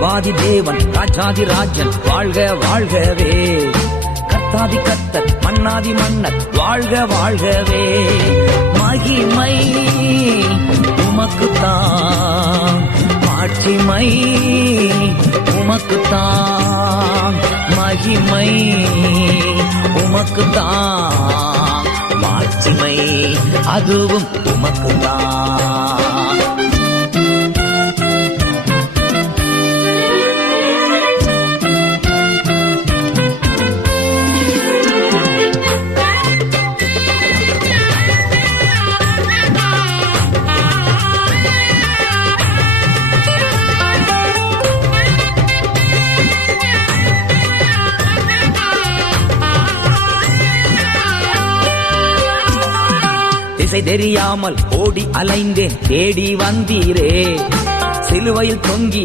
தேவாதி தேவன் ராஜாதி ராஜன் வாழ்க வாழ்கவே. கர்த்தாதி கர்த்தர் மன்னாதி மன்னர் வாழ்க வாழ்கவே. மகிமை உமக்குத்தான், மாட்சிமை உமக்குத்தான், மகிமை உமக்குத்தான், மாட்சிமை அதுவும் உமக்குத்தான். திசை தெரியாமல் ஓடி அலைந்தேன், தேடி வந்தீரே. சிலுவையில் தொங்கி